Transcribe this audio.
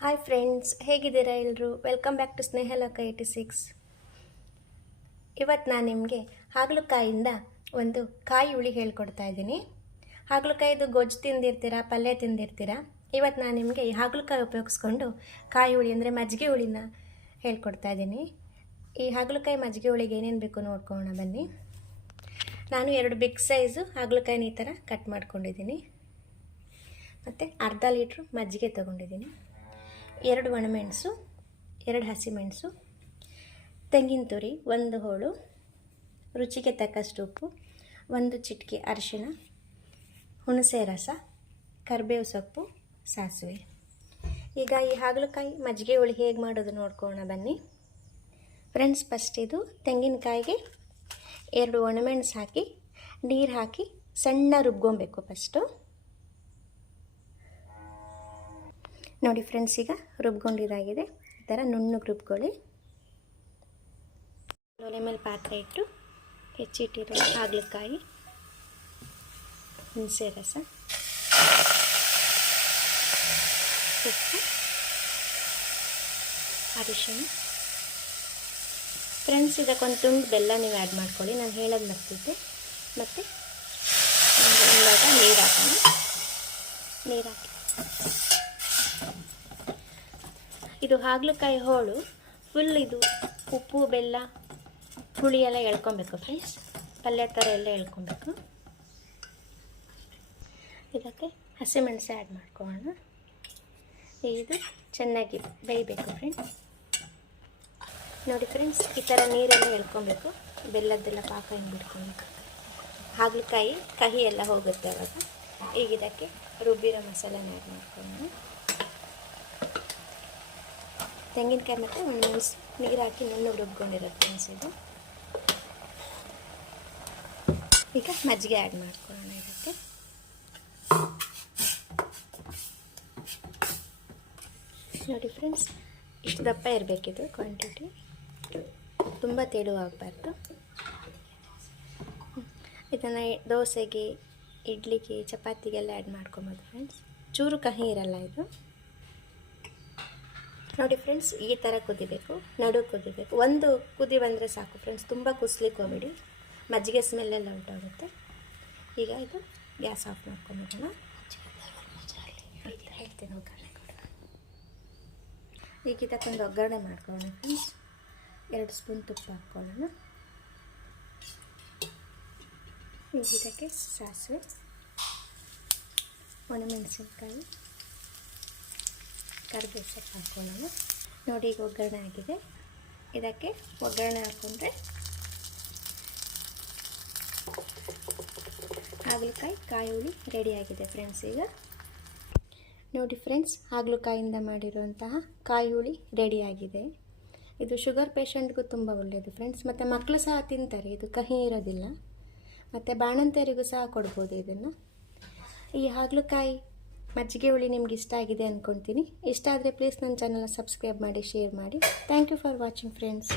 Hi friends, ಹೇಗಿದ್ದೀರಾ ಎಲ್ಲರೂ? Welcome back to Snehaloka 86. ಇವತ್ತು ನಾನು ನಿಮಗೆ ಹಾಗಲಕಾಯಿಂದ ಒಂದು ಕಾಯಿ ಹುಳಿ ಹೇಳ್ಕೊಡ್ತಾ ಇದ್ದೀನಿ. ಹಾಗಲಕಾಯಿದು ಗೊಜ್ಜು ತಿಂದಿರ್ತೀರಾ, ಪಲ್ಯ ತಿಂದಿರ್ತೀರಾ. ಇವತ್ತು ನಾನು ನಿಮಗೆ ಈ ಹಾಗಲಕಾಯಿ ಉಪಯೋಗಿಸ್ಕೊಂಡು ಕಾಯಿ ಹುಳಿ ಅಂದರೆ ಮಜ್ಜಿಗೆ ಹುಳಿನ ಹೇಳ್ಕೊಡ್ತಾ ಇದ್ದೀನಿ. ಈ ಹಾಗಲಕಾಯಿ ಮಜ್ಜಿಗೆ ಹುಳಿಗೆ ಏನೇನು ಬೇಕು ನೋಡ್ಕೊಳ್ಳೋಣ ಬನ್ನಿ. ನಾನು 2 ಬಿಗ್ ಸೈಜು ಹಾಗಲಕಾಯಿನ ಈ ಥರ ಕಟ್ ಮಾಡ್ಕೊಂಡಿದ್ದೀನಿ. ಮತ್ತು ಅರ್ಧ ಲೀಟ್ರು ಮಜ್ಜಿಗೆ ತೊಗೊಂಡಿದ್ದೀನಿ. 2 ಒಣಮೆಣಸು, 2 ಹಸಿಮೆಣಸು, ತೆಂಗಿನ ತುರಿ 1 ಹೋಳು, ರುಚಿಗೆ ತಕ್ಕಷ್ಟು ಉಪ್ಪು, 1 ಚಿಟಿಕೆ ಅರಿಶಿಣ, ಹುಣಸೆ ರಸ, ಕರಿಬೇವು ಸೊಪ್ಪು, ಸಾಸಿವೆ. ಈಗ ಈ ಹಾಗಲಕಾಯಿ ಮಜ್ಜಿಗೆ ಹುಳಿ ಹೇಗೆ ಮಾಡೋದು ನೋಡ್ಕೊಳ್ಳೋಣ ಬನ್ನಿ ಫ್ರೆಂಡ್ಸ್. ಫಸ್ಟ್ ಇದು ತೆಂಗಿನಕಾಯಿಗೆ 2 ಒಣಮೆಣಸು ಹಾಕಿ ನೀರು ಹಾಕಿ ಸಣ್ಣ ರುಬ್ಕೊಬೇಕು ಫಸ್ಟು. ನೋಡಿ ಫ್ರೆಂಡ್ಸ್, ಈಗ ರುಬ್ಕೊಂಡಿದ್ದಾಗಿದೆ. ಈ ಥರ ನುಣ್ಣಗೆ ರುಬ್ಕೊಳ್ಳಿ. ಒಲೆ ಮೇಲೆ ಪಾತ್ರೆ ಇಟ್ಟು ಹೆಚ್ಚಿಟ್ಟಿರೋ ಹಾಗಲಕಾಯಿ, ಹುಣಸೆ ರಸ, ಉಪ್ಪು, ಅರಿಶಿಣ. ಫ್ರೆಂಡ್ಸ್, ಇದಕ್ಕೊಂದು ತುಂಡು ಬೆಲ್ಲ ನೀವು ಆ್ಯಡ್ ಮಾಡ್ಕೊಳ್ಳಿ. ನಾನು ಹೇಳೋದು ಮರ್ತಿದ್ದೆ. ಮತ್ತು ಇವಾಗ ನೀರು ಹಾಕೋಣ. ನೀರು ಹಾಕಿ ಇದು ಹಾಗಲಕಾಯಿ ಹೋಳು ಫುಲ್ ಇದು ಉಪ್ಪು ಬೆಲ್ಲ ಹುಳಿ ಎಲ್ಲ ಎಳ್ಕೊಬೇಕು ಫ್ರೆಂಡ್ಸ್. ಪಲ್ಯ ಥರ ಎಲ್ಲ ಎಳ್ಕೊಬೇಕು. ಇದಕ್ಕೆ ಹಸಿಮೆಣಸು ಆ್ಯಡ್ ಮಾಡ್ಕೊಳ್ಳೋಣ. ಇದು ಚೆನ್ನಾಗಿ ಬೇಯಬೇಕು ಫ್ರೆಂಡ್ಸ್. ನೋಡಿ ಫ್ರೆಂಡ್ಸ್, ಈ ಥರ ನೀರೆಲ್ಲ ಎಳ್ಕೊಬೇಕು. ಬೆಲ್ಲದ್ದೆಲ್ಲ ಪಾಕ ಹಿಂಗೆ ಬಿಟ್ಕೊಬೇಕು. ಹಾಗಲಕಾಯಿ ಕಹಿ ಎಲ್ಲ ಹೋಗುತ್ತೆ ಅವಾಗ. ಈಗ ಇದಕ್ಕೆ ರುಬ್ಬಿರೋ ಮಸಾಲೆನ ಆ್ಯಡ್ ಮಾಡ್ಕೊಳ್ಳೋಣ. ತೆಂಗಿನಕಾಯಿ ಮತ್ತು ಒಣಮೆಣಸು ನೀರು ಹಾಕಿ ನುಣ್ಣಗೆ ರುಬ್ಕೊಂಡಿರೋ ಫ್ರೆಂಡ್ಸ್ ಇದು. ಈಗ ಮಜ್ಜಿಗೆ ಆ್ಯಡ್ ಮಾಡ್ಕೊಳ್ಳೋಣ ಇದಕ್ಕೆ. ನೋಡಿ ಫ್ರೆಂಡ್ಸ್, ಇಷ್ಟು ದಪ್ಪ ಇರಬೇಕಿದು ಕ್ವಾಂಟಿಟಿ, ತುಂಬ ತೆಳುವಾಗಬಾರ್ದು. ಇದನ್ನು ದೋಸೆಗೆ, ಇಡ್ಲಿಗೆ, ಚಪಾತಿಗೆಲ್ಲ ಆ್ಯಡ್ ಮಾಡ್ಕೊಬೋದು ಫ್ರೆಂಡ್ಸ್. ಚೂರು ಕಹಿ ಇರಲ್ಲ ಇದು. ನೋಡಿ ಫ್ರೆಂಡ್ಸ್, ಈ ಥರ ಕುದಿಬೇಕು, ನಡು ಕುದಿಬೇಕು. ಒಂದು ಕುದಿ ಬಂದರೆ ಸಾಕು ಫ್ರೆಂಡ್ಸ್, ತುಂಬ ಕುದಿಸ್ಲಿಕ್ಕೆ ಹೋಗ್ಬಿಡಿ, ಮಜ್ಜಿಗೆ ಸ್ಮೆಲ್ಲೆಲ್ಲ ಹೊರಟೋಗುತ್ತೆ. ಈಗ ಇದು ಗ್ಯಾಸ್ ಆಫ್ ಮಾಡ್ಕೊಂಬಿಡೋಣ. ಹೇಳ್ತೀನಿ ಒಗ್ಗರಣೆ ಕೊಡೋಣ. ಈಗ ಇದಕ್ಕೊಂದು ಒಗ್ಗರಣೆ ಮಾಡ್ಕೊಳ್ಳೋಣ ಫ್ರೆಂಡ್ಸ್. 2 ಸ್ಪೂನ್ ತುಪ್ಪ ಹಾಕ್ಕೊಳ್ಳೋಣ. ಈಗ ಇದಕ್ಕೆ ಸಾಸಿವೆ, ಒಣಮೆಣಸಿನ್ಕಾಯಿ, ಕರಿಬೇವು ಸೊಪ್ಪು ಹಾಕ್ಕೊಳ್ಳೋಣ. ನೋಡಿ, ಈಗ ಒಗ್ಗರಣೆ ಆಗಿದೆ. ಇದಕ್ಕೆ ಒಗ್ಗರಣೆ ಹಾಕ್ಕೊಂಡ್ರೆ ಹಾಗಲಕಾಯಿ ಕಾಯಿ ಹುಳಿ ರೆಡಿಯಾಗಿದೆ ಫ್ರೆಂಡ್ಸ್. ಈಗ ನೋಡಿ ಫ್ರೆಂಡ್ಸ್, ಹಾಗಲಕಾಯಿಂದ ಮಾಡಿರುವಂತಹ ಕಾಯಿ ಹುಳಿ ರೆಡಿಯಾಗಿದೆ. ಇದು ಶುಗರ್ ಪೇಷಂಟ್ಗೂ ತುಂಬ ಒಳ್ಳೆಯದು ಫ್ರೆಂಡ್ಸ್. ಮತ್ತು ಮಕ್ಕಳು ಸಹ ತಿಂತಾರೆ, ಇದು ಕಹಿ ಇರೋದಿಲ್ಲ. ಮತ್ತು ಬಾಣಂತಿಯರಿಗೂ ಸಹ ಕೊಡ್ಬೋದು ಇದನ್ನು. ಈ ಹಾಗಲಕಾಯಿ ಮಜ್ಜಿಗೆ ಹುಳಿ ನಿಮ್ಗೆ ಇಷ್ಟ ಆಗಿದೆ ಅಂದ್ಕೊಳ್ತೀನಿ. ಇಷ್ಟ ಆದರೆ ಪ್ಲೀಸ್ ನನ್ನ ಚಾನಲ್ನ ಸಬ್ಸ್ಕ್ರೈಬ್ ಮಾಡಿ, ಶೇರ್ ಮಾಡಿ. Thank you for watching friends.